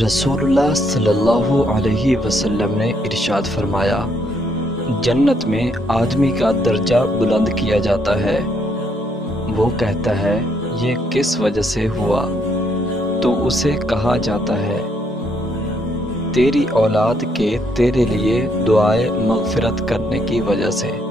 रसूलुल्लाह सल्लल्लाहु अलैहि वसल्लम ने इरशाद फरमाया, जन्नत में आदमी का दर्जा बुलंद किया जाता है। वो कहता है, ये किस वजह से हुआ? तो उसे कहा जाता है, तेरी औलाद के तेरे लिए दुआए मग़फ़िरत करने की वजह से।